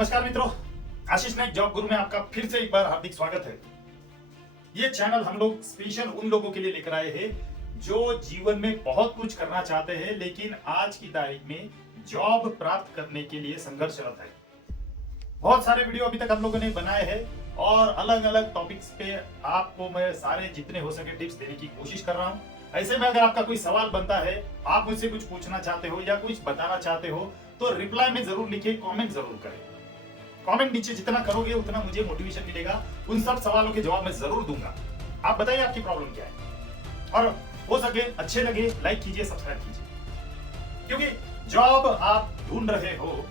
नमस्कार मित्रों, आशीष नाइक जॉब गुरु में आपका फिर से एक बार हार्दिक स्वागत है। ये चैनल हम लोग स्पेशल उन लोगों के लिए लेकर आए हैं जो जीवन में बहुत कुछ करना चाहते हैं लेकिन आज की तारीख में जॉब प्राप्त करने के लिए संघर्षरत है। बहुत सारे वीडियो अभी तक हम लोगों ने बनाए हैं और अलग अलग टॉपिक्स पे आपको मैं सारे जितने हो सके टिप्स देने की कोशिश कर रहा हूँ। ऐसे में अगर आपका कोई सवाल बनता है, आप मुझसे कुछ पूछना चाहते हो या कुछ बताना चाहते हो तो रिप्लाई में जरूर लिखिए, कमेंट जरूर करें। कमेंट नीचे जितना करोगे उतना मुझे मोटिवेशन मिलेगा। उन सब सवालों के जवाब मैं जरूर दूंगा। आप बताइए आपकी प्रॉब्लम क्या है और हो सके अच्छे लगे लाइक कीजिए, सब्सक्राइब कीजिए। क्योंकि जॉब आप ढूंढ रहे हो,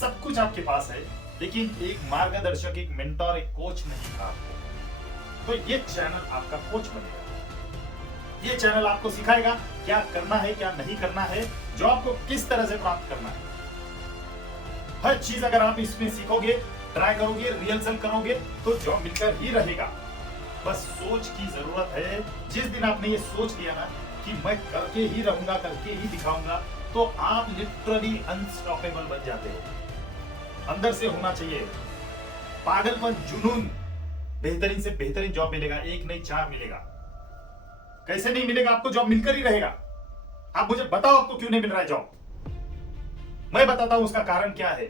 सब कुछ आपके पास है लेकिन एक मार्गदर्शक, एक मेंटर, एक कोच नहीं था आपको, तो ये चैनल आपका कोच बनेगा। ये चैनल आपको सिखाएगा क्या करना है, क्या नहीं करना है, जॉब को किस तरह से प्राप्त करना है। हर चीज अगर आप इसमें सीखोगे, ट्राई करोगे, रिहर्सल करोगे तो जॉब मिलकर ही रहेगा। बस सोच की जरूरत है। जिस दिन आपने ये सोच लिया ना कि मैं करके ही रहूंगा, करके ही दिखाऊंगा, तो आप लिटरली अनस्टॉपेबल बन जाते हो। अंदर से होना चाहिए पागलपन, जुनून। बेहतरीन से बेहतरीन जॉब मिलेगा, एक नहीं चार मिलेगा। कैसे नहीं मिलेगा? आपको जॉब मिलकर ही रहेगा। आप मुझे बताओ आपको क्यों नहीं मिल रहा है जॉब। मैं बताता हूं उसका कारण क्या है।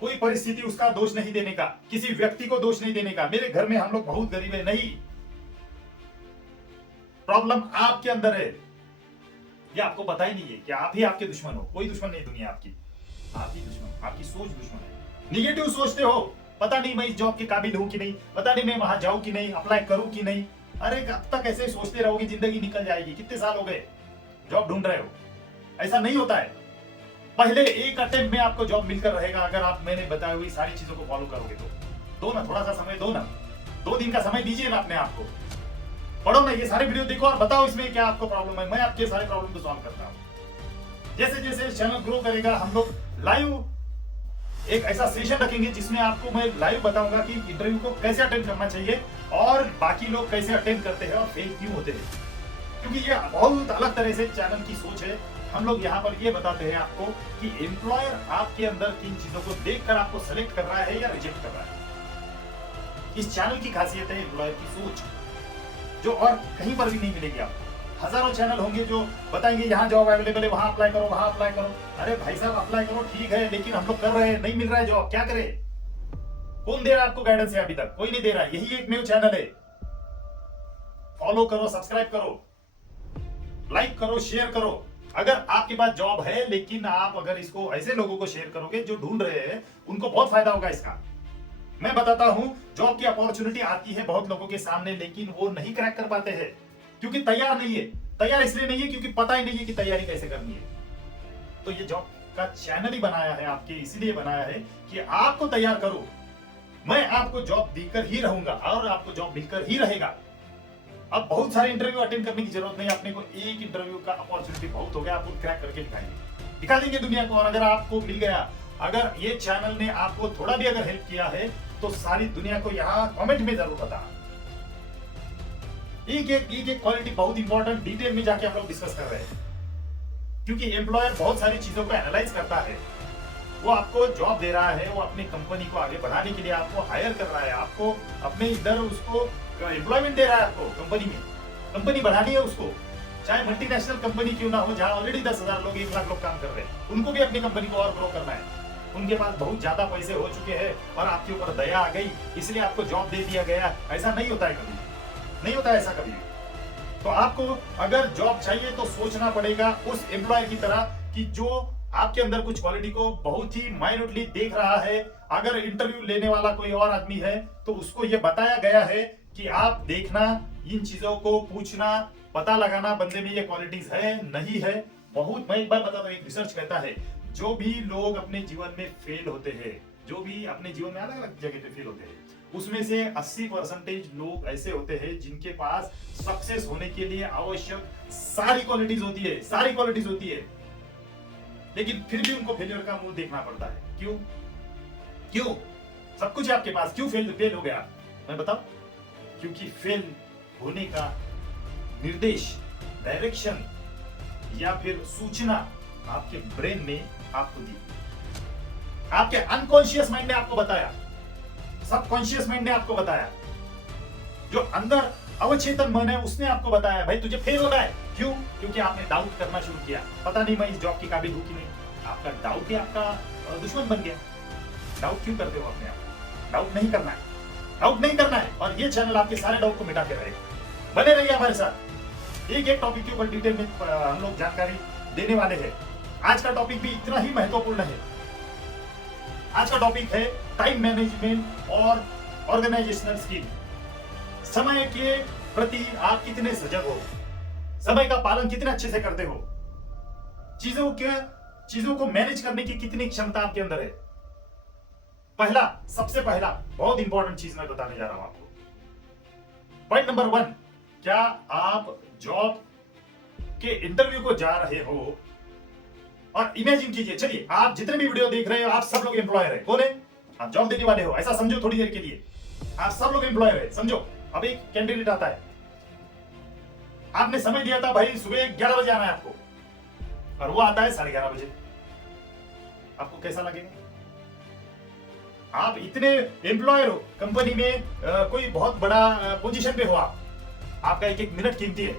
कोई परिस्थिति उसका दोष नहीं देने का, किसी व्यक्ति को दोष नहीं देने का। मेरे घर में हम लोग बहुत गरीब है, नहीं, प्रॉब्लम आपके अंदर है। ये आपको पता ही नहीं है कि आप ही आपके दुश्मन हो। कोई दुश्मन नहीं दुनिया आपकी, आप ही दुश्मन, आपकी सोच दुश्मन है। निगेटिव सोचते हो, पता नहीं मैं इस जॉब के काबिल हूं कि नहीं, पता नहीं मैं वहां जाऊं कि नहीं, अप्लाई करूं कि नहीं। अरे अब तक ऐसे सोचते रहोगे, जिंदगी निकल जाएगी। कितने साल हो गए जॉब ढूंढ रहे हो? ऐसा नहीं होता है। पहले एक अटेम्प्ट में आपको जॉब मिलकर रहेगा अगर आप मैंने बताई हुई सारी चीजों को फॉलो करोगे तो। दो ना, थोड़ा सा समय दो ना, 2 दिन का समय दीजिए ना अपने आप को। पढ़ो ना, ये सारे वीडियो देखो और बताओ इसमें क्या आपको प्रॉब्लम है। मैं आपके सारे प्रॉब्लम को सॉल्व करता हूँ। जैसे जैसे चैनल ग्रो करेगा, हम लोग लाइव एक ऐसा सेशन रखेंगे जिसमें आपको मैं लाइव बताऊंगा कि इंटरव्यू को कैसे अटेंड करना चाहिए और बाकी लोग कैसे अटेंड करते हैं और फेल क्यों होते हैं। क्योंकि ये बहुत अलग तरह से चैनल की सोच है। हम लोग यहाँ पर ये बताते हैं आपको कि एम्प्लॉयर आपके अंदर किन चीजों को देखकर आपको सेलेक्ट कर रहा है या रिजेक्ट कर रहा है। इस चैनल की खासियत है एम्प्लॉयर की सोच, जो और कहीं पर भी नहीं मिलेगी आपको। हजारों चैनल होंगे जो बताएंगे यहाँ जॉब अवेलेबल है, वहां अप्लाई करो, वहां अप्लाई करो। अरे भाई साहब, अप्लाई करो ठीक है, लेकिन हम लोग कर रहे हैं, नहीं मिल रहा है जॉब, क्या करे? कौन दे रहा है आपको गाइडेंस? अभी तक कोई नहीं दे रहा है। यही एकमेव चैनल है। फॉलो करो, सब्सक्राइब करो, लाइक करो, शेयर करो। अगर आपके पास जॉब है लेकिन आप अगर इसको ऐसे लोगों को शेयर करोगे जो ढूंढ रहे हैं, उनको बहुत फायदा होगा इसका। मैं बताता हूं, जॉब की अपॉर्चुनिटी आती है बहुत लोगों के सामने लेकिन वो नहीं क्रैक कर पाते हैं क्योंकि तैयार नहीं है। तैयार इसलिए नहीं है क्योंकि पता ही नहीं है कि तैयारी कैसे करनी है। तो ये जॉब का चैनल ही बनाया है आपके, इसलिए बनाया है कि आपको तैयार करो। मैं आपको जॉब देकर ही रहूंगा और आपको जॉब मिलकर ही रहेगा। अब बहुत सारे इंटरव्यू अटेंड करने की जरूरत नहीं। अपने को एक इंटरव्यू का अपॉर्चुनिटी बहुत हो गया, आप क्रैक करके दिखा देंगे दुनिया को। और अगर आपको मिल गया, अगर ये चैनल ने आपको थोड़ा भी अगर हेल्प किया है तो सारी दुनिया को यहाँ कमेंट में जरूर बताना। एक एक क्वालिटी बहुत इंपॉर्टेंट डिटेल में जाके हम लोग डिस्कस कर रहे हैं, क्योंकि एम्प्लॉयर बहुत सारी चीजों को एनालाइज करता है। वो आपको जॉब दे रहा है, वो अपनी कंपनी को आगे बढ़ाने के लिए आपको हायर कर रहा है, आपको अपने इधर उसको एम्प्लॉयमेंट दे रहा है। आपको कंपनी में कंपनी बढ़ानी है उसको, चाहे मल्टीनेशनल कंपनी क्यों ना हो, जहां ऑलरेडी 10,000 लोग, 1 लाख लोग काम कर रहे हैं, उनको भी अपनी कंपनी को और ग्रो करना है। उनके पास बहुत ज्यादा पैसे हो चुके हैं और आपके ऊपर दया आ गई इसलिए आपको जॉब दे दिया गया। ऐसा नहीं होता है, कभी नहीं होता है ऐसा कभी। तो आपको अगर जॉब चाहिए तो सोचना पड़ेगा उस एम्प्लॉयर की तरह कि जो आपके अंदर कुछ क्वालिटी को बहुत ही माइन्यूटली देख रहा है। अगर इंटरव्यू लेने वाला कोई और आदमी है तो उसको यह बताया गया है कि आप देखना, इन चीजों को पूछना, पता लगाना बंदे में ये क्वालिटीज है नहीं है। बहुत, मैं एक बार बता दूं, एक रिसर्च कहता है जो भी लोग अपने जीवन में फेल होते हैं, जो भी अपने जीवन में अलग अलग जगह पे फेल होते हैं, उसमें से 80% लोग ऐसे होते हैं जिनके पास सक्सेस होने के लिए आवश्यक सारी क्वालिटीज होती है, सारी क्वालिटीज होती है, लेकिन फिर भी उनको फेलियर का मुंह देखना पड़ता है। क्यों? क्यों? सब कुछ है आपके पास, क्यों फेल हो गया? मैं बताऊं, क्योंकि फेल होने का निर्देश, डायरेक्शन या फिर सूचना आपके ब्रेन ने आपको दी। आपके अनकॉन्शियस माइंड ने आपको बताया, सबकॉन्शियस माइंड ने आपको बताया, जो अंदर अवचेतन मन है उसने आपको बताया भाई तुझे फेल होना है। क्यों? क्योंकि आपने डाउट करना शुरू किया, पता नहीं मैं इस जॉब की काबिल हूं कि नहीं। आपका डाउट ही आपका दुश्मन बन गया। डाउट क्यों करते हो अपने आप? डाउट नहीं करना है, डाउट नहीं करना है। और ये चैनल आपके सारे डाउट को मिटा के रहेगा। बने रहिए हमारे साथ, एक एक टॉपिक के ऊपर डिटेल में हम लोग जानकारी देने वाले हैं। आज का टॉपिक भी इतना ही महत्वपूर्ण है। आज का टॉपिक है टाइम मैनेजमेंट और ऑर्गेनाइजेशनल स्किल। समय के प्रति आप कितने सजग हो, समय का पालन कितने अच्छे से करते हो, चीजों को मैनेज करने की कितनी क्षमता आपके अंदर है। पहला, सबसे पहला बहुत इंपॉर्टेंट चीज मैं बताने जा रहा हूं आपको। पॉइंट नंबर 1, क्या आप जॉब के इंटरव्यू को जा रहे हो? और इमेजिन कीजिए, चलिए आप जितने भी वीडियो देख रहे हो आप सब लोग एम्प्लॉयर है। कौन है? आप जॉब देने वाले हो, ऐसा समझो थोड़ी देर के लिए। आप सब लोग एम्प्लॉयर है, समझो। अब एक कैंडिडेट आता है, आपने समय दिया था भाई सुबह 11 बजे आना है आपको, और वो आता है 11:30 बजे। आपको कैसा लगेगा? आप इतने एम्प्लॉयर हो कंपनी में, कोई बहुत बड़ा पोजीशन पे हो, आपका एक एक मिनट कीमती है।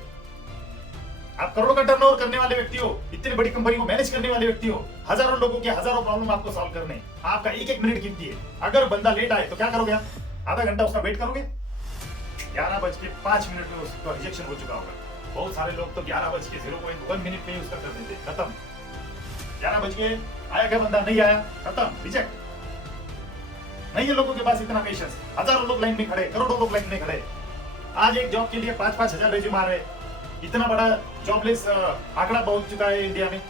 आप करोड़ों का टर्नओवर करने वाले व्यक्ति हो, इतनी बड़ी कंपनी को मैनेज करने वाले व्यक्ति हो, हजारों लोगों के हजारों प्रॉब्लम आपको सॉल्व करने, आपका एक एक मिनट कीमती है। अगर बंदा लेट आए तो क्या करोगे आप? आधा घंटा उसका वेट करोगे? 11:05 में उसका रिजेक्शन हो चुका होगा। बहुत सारे लोग तो 11:01 मिनट में ही उसका कर देते, खत्म। 11 बजे आया क्या बंदा? नहीं आया, खत्म, रिजेक्ट। नहीं है लोगों के पास इतना पेशेंस। हजारों लोग लाइन में खड़े, करोड़ों लोग लाइन में खड़े, आज एक जॉब के लिए 5-5 हजार रेज्यूम आ रहे। इतना बड़ा जॉबलेस आंकड़ा पहुंच चुका है इंडिया में।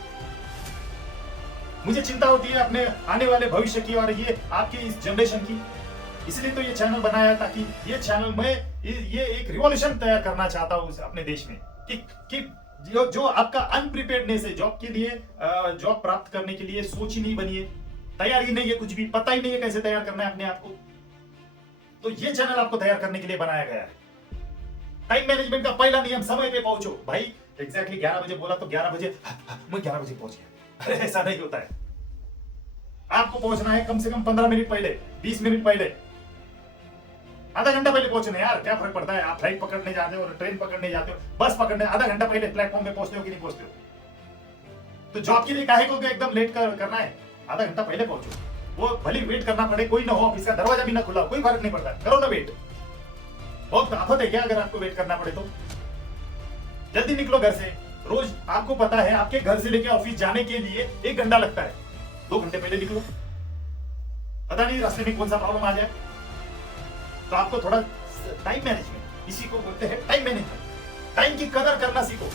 मुझे चिंता होती है अपने आने वाले भविष्य की और ये आपकी इस जनरेशन की। इसलिए तो ये चैनल बनाया, ताकि ये चैनल में ये एक रिवॉल्यूशन तैयार करना चाहता हूँ अपने देश में, कि जो आपका अनप्रिपेयर्डनेस है जॉब के लिए, जॉब प्राप्त करने के लिए सोच ही नहीं बनी है, तैयारी नहीं है, कुछ भी पता ही नहीं है कैसे तैयार करना है अपने आप को। तो ये चैनल आपको तैयार करने के लिए बनाया गया है। टाइम मैनेजमेंट का पहला नियम, समय पे पहुंचो। भाई एग्जैक्टली 11 बजे बोला तो 11 बजे मैं 11 बजे पहुंच गया, अरे ऐसा नहीं होता है। आपको पहुंचना है कम से कम 15 मिनट पहले, 20 मिनट पहले, आधा घंटा पहले पहुंचने। यार क्या फर्क पड़ता है? आप फ्लाइट पकड़ने जाते हो, ट्रेन पकड़ने जाते हो, बस पकड़ने, आधा घंटा पहले प्लेटफॉर्म पे पहुंचते हो कि नहीं पहुंचते हो? तो जॉब के लिए काहे को एकदम लेट करना है? आधा घंटा पहले पहुंचो। वो भले वेट करना पड़े, कोई ना हो, ऑफिस का दरवाजा भी ना खुला हो, कोई फर्क नहीं पड़ता, करो ना वेट। बहुत आफत है क्या अगर आपको वेट करना पड़े तो? जल्दी निकलो घर से। रोज आपको पता है आपके घर से लेके ऑफिस जाने के लिए 1 घंटा लगता है, 2 घंटे पहले निकलो। पता नहीं रास्ते में कौन सा प्रॉब्लम आ जाए। तो आपको थोड़ा टाइम मैनेजमेंट, इसी को बोलते हैं टाइम मैनेजमेंट। टाइम की कदर करना सीखो।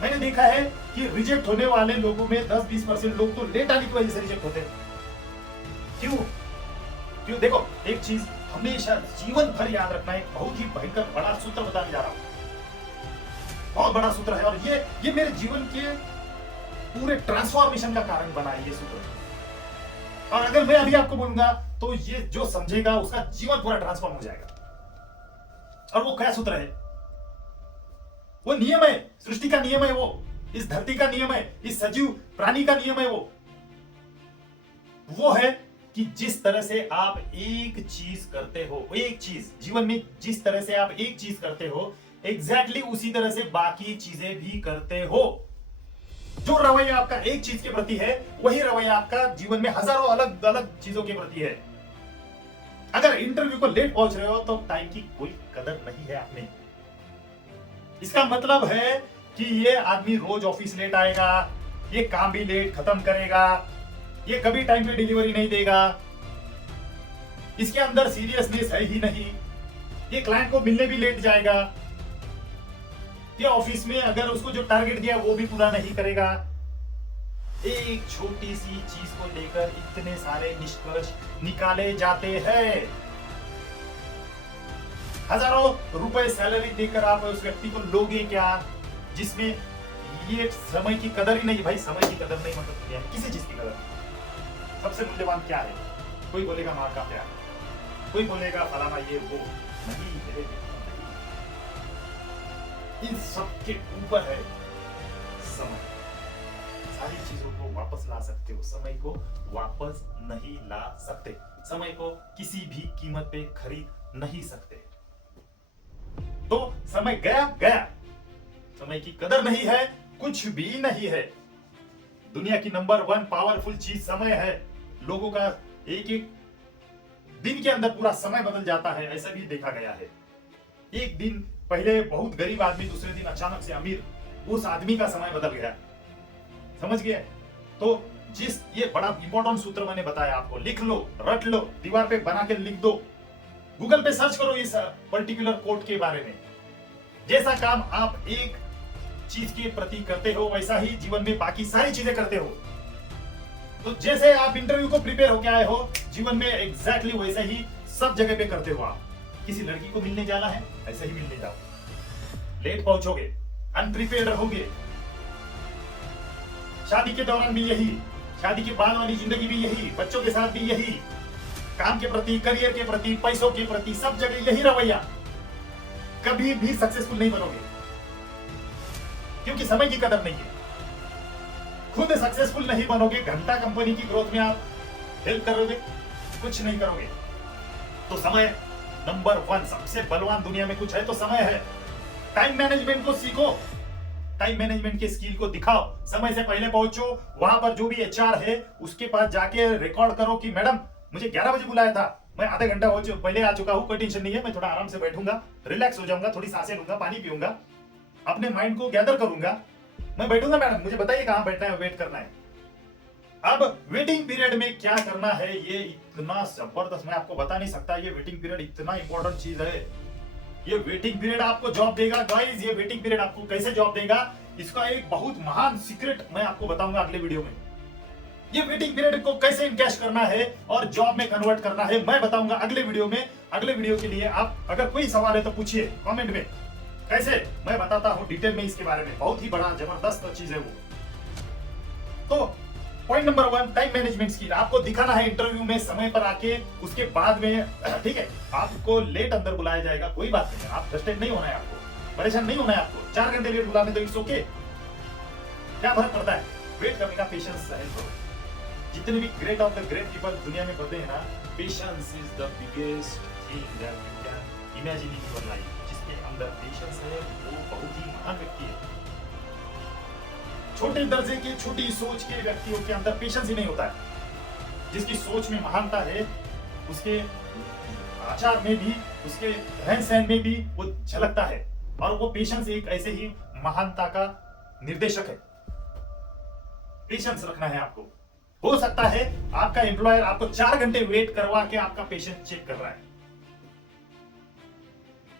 मैंने देखा है कि रिजेक्ट होने वाले लोगों में 10-20% लोग तो लेट आने की वजह से रिजेक्ट होते हैं। क्यों? देखो, एक चीज हमेशा जीवन भर याद रखना, एक बहुत ही भयंकर बड़ा सूत्र बताने जा रहा हूं। बहुत बड़ा सूत्र है और ये मेरे जीवन के पूरे ट्रांसफॉर्मेशन का कारण बना है ये सूत्र। और अगर मैं अभी आपको बोलूंगा तो ये जो समझेगा उसका जीवन पूरा ट्रांसफॉर्म हो जाएगा। और वो क्या सूत्र है? वो नियम है, सृष्टि का नियम है, वो इस धरती का नियम है, इस सजीव प्राणी का नियम है। वो है कि जिस तरह से आप एक चीज करते हो, एक चीज जीवन में जिस तरह से आप एक चीज करते हो, एग्जैक्टली उसी तरह से बाकी चीजें भी करते हो। जो रवैया आपका एक चीज के प्रति है, वही रवैया आपका जीवन में हजारों अलग अलग चीजों के प्रति है। अगर इंटरव्यू को लेट पहुंच रहे हो तो टाइम की कोई कदर नहीं है आपने। इसका मतलब है कि ये आदमी रोज ऑफिस लेट आएगा, ये काम भी लेट खत्म करेगा, ये कभी टाइम पे डिलीवरी नहीं देगा, इसके अंदर सीरियसनेस है ही नहीं, ये क्लाइंट को मिलने भी लेट जाएगा, ये ऑफिस में अगर उसको जो टारगेट दिया वो भी पूरा नहीं करेगा। एक छोटी सी चीज को लेकर इतने सारे निष्कर्ष निकाले जाते हैं। हजारों रुपए सैलरी देकर आप उस व्यक्ति को लोगे क्या जिसमें ये समय की कदर ही नहीं? भाई समय की कदर नहीं, मतलब क्या है? किसी चीज की कदर नहीं। सबसे मूल्यवान क्या है? कोई बोलेगा मां का प्यार, कोई बोलेगा फलाना ये वो, नहीं मेरे नहीं। इन सब के ऊपर है समय। सारी चीजों को वापस ला सकते हो, समय को वापस नहीं ला सकते, समय को किसी भी कीमत पे खरीद नहीं सकते। तो समय गया गया, समय की कदर नहीं है, कुछ भी नहीं है। दुनिया की नंबर 1 पावरफुल चीज समय है। लोगों का एक एक दिन के अंदर पूरा समय बदल जाता है, ऐसा भी देखा गया है। एक दिन पहले बहुत गरीब आदमी, दूसरे दिन अचानक से अमीर, उस आदमी का समय बदल गया। समझ गए? तो ये बड़ा इंपॉर्टेंट सूत्र मैंने बताया आपको, लिख लो, रट लो, दीवार पे बना के लिख दो, गूगल पे सर्च करो इस पर्टिकुलर कोट के बारे में। जैसा काम आप एक चीज के प्रति करते हो, वैसा ही जीवन में बाकी सारी चीजें करते हो। तो जैसे आप इंटरव्यू को प्रिपेयर होके आए हो, जीवन में एग्जैक्टली वैसे ही सब जगह पे करते हो। आप किसी लड़की को मिलने जाना है, ऐसे ही मिलने जाओ, लेट पहुंचोगे, अनप्रिपेयर्ड रहोगे। शादी के दौरान भी यही, शादी के बाद वाली जिंदगी भी यही, बच्चों के साथ भी यही, काम के प्रति, करियर के प्रति, पैसों के प्रति, सब जगह यही रवैया। कभी भी सक्सेसफुल नहीं बनोगे, क्योंकि समय की कदर नहीं है। खुद सक्सेसफुल नहीं बनोगे, घंटा कंपनी की ग्रोथ में आप हेल्प करोगे, कुछ नहीं करोगे। तो समय नंबर 1 सबसे बलवान दुनिया में कुछ है तो समय है। टाइम मैनेजमेंट को सीखो, टाइम मैनेजमेंट के स्किल को दिखाओ, समय से पहले पहुंचो। वहां पर जो भी एचआर है उसके पास जाके रिकॉर्ड करो कि मैडम मुझे 11 बजे बुलाया था, मैं आधे घंटा पहले आ चुका हूं, कोई टेंशन नहीं है, मैं थोड़ा आराम से बैठूंगा, रिलैक्स हो जाऊंगा, थोड़ी सांसें लूंगा, पानी पीऊंगा, अपने माइंड को गैदर करूंगा, मैं बैठूंगा, मैडम मुझे बताइए कहां बैठना है, वेट करना है। अब वेटिंग पीरियड में क्या करना है, ये इतना जबरदस्त, मैं आपको बता नहीं सकता। ये वेटिंग पीरियड इतना इंपॉर्टेंट चीज है। ये वेटिंग पीरियड आपको जॉब देगा गाइस। ये वेटिंग पीरियड आपको कैसे जॉब देगा, इसका एक बहुत महान सीक्रेट मैं आपको बताऊंगा अगले वीडियो में। ये वेटिंग पीरियड को कैसे इनकैश करना है और जॉब में कन्वर्ट करना है, मैं बताऊंगा अगले वीडियो में। अगले वीडियो के लिए आप अगर कोई सवाल है तो पूछिए कमेंट में, कैसे मैं बताता हूं डिटेल में इसके बारे में। बहुत ही बड़ा जबरदस्त चीज है वो। तो point number 1, time management skill आपको दिखाना है इंटरव्यू में समय पर आके। उसके बाद में ठीक है, आपको लेट अंदर बुलाया जाएगा, कोई बात नहीं है, आप फ्रस्ट्रेट नहीं होना है, आपको परेशान नहीं होना है। आपको 4 घंटे लेट बुलाने तो इट्स ओके, क्या फर्क पड़ता है। वेट करने का पेशेंस है। जितने भी great of the great people दुनिया में बढ़ते हैं ना, patience is the biggest thing that you can imagine in your life. जिसके अंदर पेशेंस है वो बहुत ही महान व्यक्ति है। छोटे दर्जे के, छोटी सोच के व्यक्तियों के अंदर पेशेंस ही नहीं होता है। जिसकी सोच में महानता है, उसके आचार में भी, उसके रहन सहन में भी वो झलकता है। और वो पेशेंस एक ऐसे ही महानता का निर्देशक है। पेशेंस रखना है आपको। हो सकता है आपका एम्प्लॉयर आपको 4 घंटे वेट करवा के आपका पेशेंस चेक कर रहा है।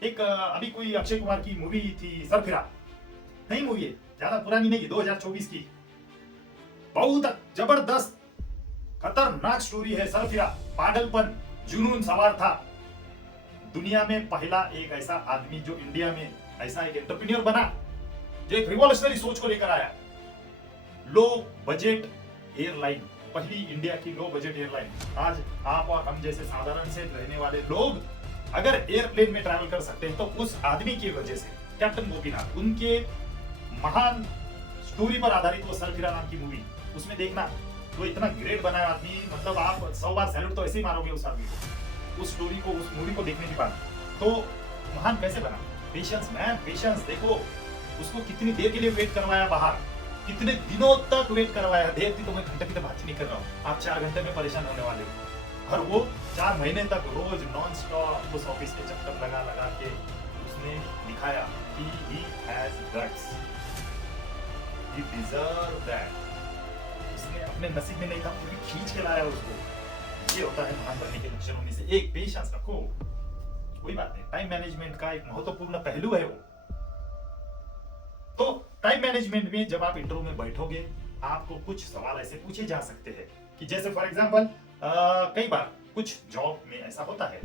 एक अभी कोई अक्षय कुमार की मूवी थी सरफिरा, नई मूवी है, ज्यादा पुरानी नहीं, 2024 की, बहुत जबरदस्त खतरनाक स्टोरी है सरफिरा। पागलपन, जुनून सवार था। दुनिया में पहला एक ऐसा आदमी जो इंडिया में ऐसा एक एंटरप्रेन्योर बना, जो एक रिवॉल्यूशनरी सोच को लेकर आया। लो बजट एयरलाइन, पहली इंडिया की लो बजट एयरलाइन। आज आप और हम जैसे साधारण से रहने वाले लोग अगर एयरप्लेन में ट्रैवल कर सकते हैं तो उस आदमी की वजह से, कैप्टन गोपीनाथ, उनके महान स्टोरी पर आधारित वो सरफिरा नाम की मूवी, उसमें देखना वो इतना ग्रेट बना है आदमी, मतलब आप 100 बार सैल्यूट तो ऐसे ही मारोगे उस आदमी को, उस स्टोरी को, उस मूवी को देखने के बाद। तो महान कैसे बना, पेशेंस मैन, पेशेंस। देखो उसको कितनी देर के लिए वेट करवाया बाहर, कितने दिनों तक वेट करवाया। देर थी तो मैं घंटे की तो बात नहीं कर रहा हूँ, आप 4 घंटे में परेशान होने वाले हो। और वो 4 महीने तक रोज नॉन स्टॉप उस ऑफिस के चक्कर लगा लगा के उसने दिखाया कि he has guts, he deserve that। उसने अपने नसीब में नहीं था, पूरी खींच के लाया उसको। ये होता है महान बनने के लक्षणों में से एक, पेशेंस रखो। कोई बात नहीं, टाइम मैनेजमेंट का एक महत्वपूर्ण पहलू है वो। तो टाइम मैनेजमेंट में जब आप इंटरव्यू में बैठोगे, आपको कुछ सवाल ऐसे पूछे जा सकते हैं कि जैसे फॉर एग्जांपल कई बार कुछ जॉब में ऐसा होता है,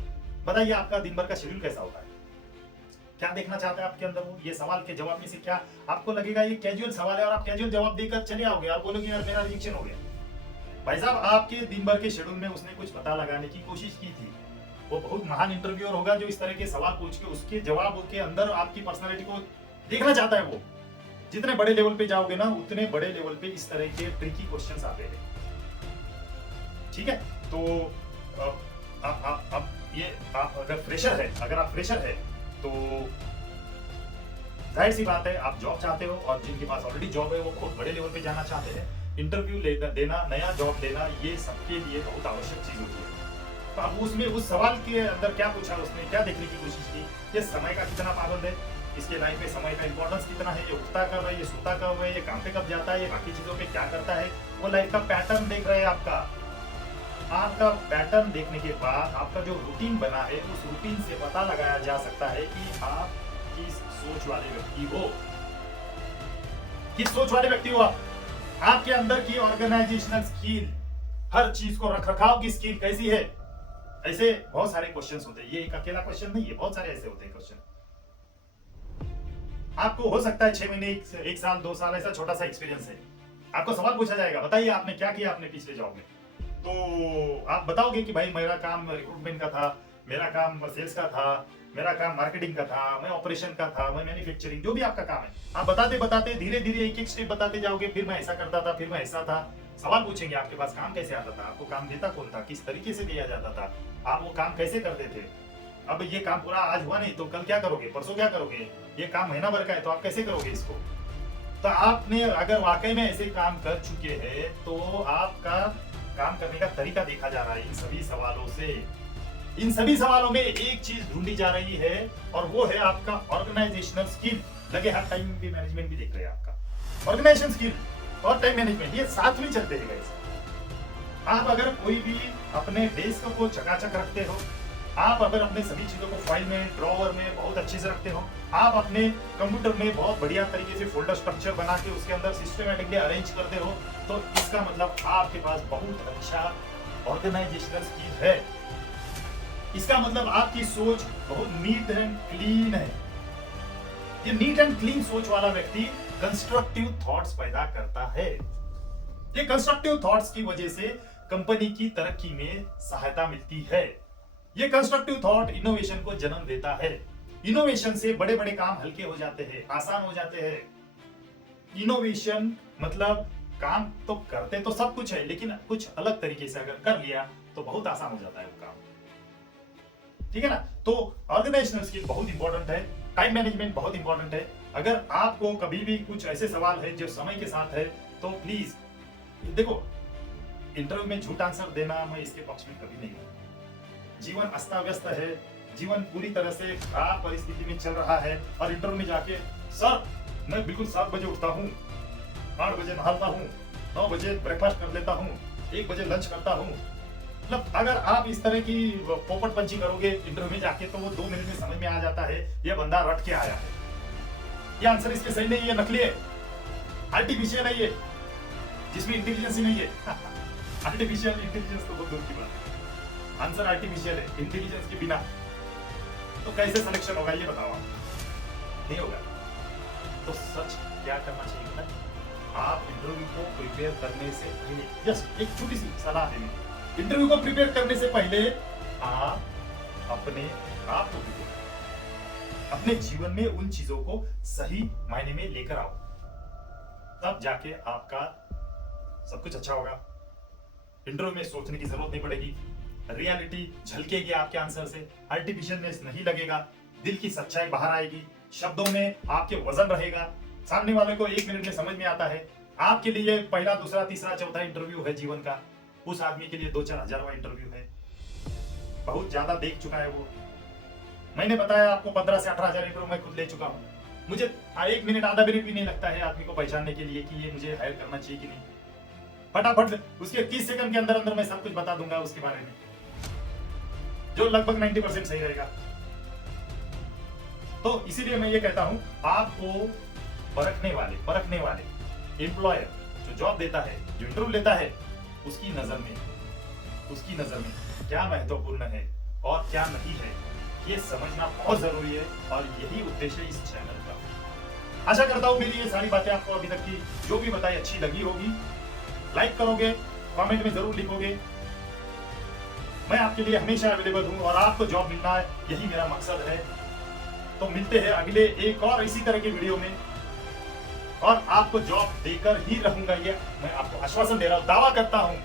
बताइए आपका दिन भर का शेड्यूल कैसा होता है, क्या देखना चाहते हैं आपके अंदर वो। ये सवाल के जवाब में से क्या आपको लगेगा ये कैजुअल सवाल है और आप कैजुअल जवाब देकर चले आओगे और बोलोगे यार मेरा रिजेक्शन हो गया। भाई साहब, आपके दिन भर के शेड्यूल में उसने कुछ पता लगाने की कोशिश की थी। वो बहुत महान इंटरव्यूअर होगा जो इस तरह के सवाल पूछ के उसके जवाब के अंदर आपकी पर्सनालिटी को देखना चाहता है वो। जितने बड़े लेवल पे जाओगे ना उतने बड़े लेवल पे इस तरह के ट्रिकी क्वेश्चंस आते हैं। ठीक है, तो अब ये आप अगर फ्रेशर है, अगर आप फ्रेशर है तो जाहिर सी बात है आप जॉब चाहते हो, और जिनके पास ऑलरेडी जॉब है वो बहुत बड़े लेवल पे जाना चाहते हैं। इंटरव्यू देना, नया जॉब लेना, ये सबके लिए बहुत आवश्यक चीज होती है। तो अब उसमें उस सवाल के अंदर क्या पूछा, उसने क्या देखने की कोशिश की, ये समय का कितना पाबंद है, इसके लाइफ में समय का इंपॉर्टेंस कितना है, ये उठता कब है, ये सोता कब है, ये काम पे कब जाता है, ये बाकी चीजों पे क्या करता है, वो लाइफ का पैटर्न देख रहे हैं। आपका पैटर्न देखने के बाद आपका जो रूटीन बना है उस रूटीन से पता लगाया जा सकता है कि आप किस सोच वाले व्यक्ति हो, किस सोच वाले व्यक्ति हो आप। आपके अंदर की ऑर्गेनाइजेशनल स्किल, हर चीज को रखरखाव की स्किल कैसी है, ऐसे बहुत सारे क्वेश्चंस होते हैं। ये एक अकेला क्वेश्चन नहीं है, बहुत सारे ऐसे होते हैं क्वेश्चन। आपको हो सकता है 6 महीने, 1 साल, 2 साल ऐसा छोटा सा एक्सपीरियंस है, आपको सवाल पूछा जाएगा, बताइए आपने क्या किया अपने पिछले जॉब में, तो आप बताओगे कि भाई मेरा काम रिक्रूटमेंट का था, मेरा काम सेल्स का था, मेरा काम मार्केटिंग का था, मैं ऑपरेशन का था, मैं मैन्युफैक्चरिंग, जो भी आपका काम है आप बताते बताते धीरे धीरे एक एक स्टेप बताते जाओगे। फिर मैं ऐसा करता था, फिर मैं ऐसा था। सवाल पूछेंगे आपके पास काम कैसे आता था, आपको काम देता कौन था, किस तरीके से दिया जाता था, आप वो काम कैसे करते थे। अब ये काम पूरा आज हुआ नहीं तो कल क्या करोगे, परसों क्या करोगे, ये काम महीना भर का है तो आप कैसे करोगे इसको। तो आपने अगर वाकई में ऐसे काम कर चुके हैं तो आपका काम करने का तरीका देखा जा रहा है इन सभी सवालों से। इन सभी सवालों में एक चीज ढूंढी जा रही है और वो है आपका ऑर्गेनाइजेशनल स्किल। लगे हाथ टाइम भी मैनेजमेंट भी देख रहे हैं, आपका ऑर्गेनाइजेशन स्किल और टाइम मैनेजमेंट ये साथ में चलते हैं गाइस। आप अगर कोई भी अपने डेस्क को चकाचक रखते हो, आप अगर अपने सभी चीजों को फाइल में, ड्रॉवर में बहुत अच्छे से रखते हो, आप अपने कंप्यूटर में बहुत बढ़िया तरीके से फोल्डर स्ट्रक्चर बना के उसके अंदर सिस्टमैटिकली अरेंज करते हो, तो इसका मतलब आपके पास बहुत अच्छा ऑर्गेनाइजेशनल स्किल है। इसका मतलब आपकी सोच बहुत नीट एंड क्लीन है। ये नीट एंड क्लीन सोच वाला व्यक्ति कंस्ट्रक्टिव थॉट्स पैदा करता है। ये कंस्ट्रक्टिव थॉट्स की वजह से कंपनी की तरक्की में सहायता मिलती है। ये कंस्ट्रक्टिव थॉट इनोवेशन को जन्म देता है। इनोवेशन से बड़े बड़े काम हल्के हो जाते हैं, आसान हो जाते हैं। इनोवेशन मतलब काम तो करते तो सब कुछ है, लेकिन कुछ अलग तरीके से अगर कर लिया तो बहुत आसान हो जाता है वो काम। ठीक है ना। तो ऑर्गेनाइजेशनल स्किल बहुत इंपॉर्टेंट है, टाइम मैनेजमेंट बहुत इंपॉर्टेंट है। अगर आपको कभी भी कुछ ऐसे सवाल है जो समय के साथ है तो प्लीज देखो, इंटरव्यू में झूठ आंसर देना मैं इसके पक्ष में कभी नहीं हूं। जीवन अस्ता व्यस्त है, जीवन पूरी तरह से खराब परिस्थिति में चल रहा है और इंटरव्यू में जाके सर मैं बिल्कुल 7 बजे उठता हूँ, 8 बजे नहाता हूँ, 9 बजे ब्रेकफास्ट कर लेता हूँ, 1 बजे लंच करता हूँ। मतलब अगर आप इस तरह की पोपट पंची करोगे इंटरव्यू में जाके तो वो 2 मिनट में समझ में आ जाता है ये बंदा रट के आया है, ये आंसर इसके सही नहीं है, नकली है, आर्टिफिशियल है ये, जिसमें इंटेलिजेंस ही नहीं है। आर्टिफिशियल इंटेलिजेंस तो बहुत दूर की बात है, आंसर आर्टिफिशियल है इंटेलिजेंस के बिना। तो कैसे सिलेक्शन होगा ये बताओ आप, नहीं होगा। तो सच क्या करना चाहिए ना, आप इंटरव्यू को प्रिपेयर करने से पहले, जस्ट एक छोटी सी सलाह है, इंटरव्यू को प्रिपेयर करने से पहले आप अपने आप को अपने जीवन में उन चीजों को सही मायने में लेकर आओ, तब जाके आपका सब कुछ अच्छा होगा। इंटरव्यू में सोचने की जरूरत नहीं पड़ेगी, रियलिटी झलकेगी आपके आंसर से, आर्टिफिशियलनेस नहीं लगेगा, दिल की सच्चाई बाहर आएगी, शब्दों में आपके वजन रहेगा, सामने वाले को 1 मिनट में समझ में आता है। आपके लिए पहला, दूसरा, तीसरा, चौथा इंटरव्यू है जीवन का, उस आदमी के लिए 2-4 हजारवा इंटरव्यू है, बहुत ज्यादा देख चुका है वो। मैंने बताया आपको 15 से 18 हजार इंटरव्यू मैं खुद ले चुका हूँ। मुझे 1 मिनट, आधा मिनट भी नहीं लगता है आदमी को पहचानने के लिए कि ये मुझे हायर करना चाहिए कि नहीं। फटाफट उसके 30 सेकंड के अंदर अंदर मैं सब कुछ बता दूंगा उसके बारे में, जो लगभग 90% सही रहेगा। तो इसीलिए मैं ये कहता हूं, आपको परखने वाले एम्प्लॉयर जो जॉब देता है, जो इंटरव्यू लेता है, उसकी नजर में क्या महत्वपूर्ण है और क्या नहीं है, ये समझना बहुत जरूरी है। और यही उद्देश्य इस चैनल का। आशा करता हूं मेरी ये सारी बातें आपको अभी तक की जो भी बताई अच्छी लगी होगी। लाइक करोगे, कमेंट में जरूर लिखोगे। मैं आपके लिए हमेशा अवेलेबल हूं और आपको जॉब मिलना है, यही मेरा मकसद है। तो मिलते हैं अगले एक और इसी तरह के वीडियो में। और आपको जॉब देकर ही रहूंगा, ये मैं आपको आश्वासन दे रहा हूँ, दावा करता हूँ।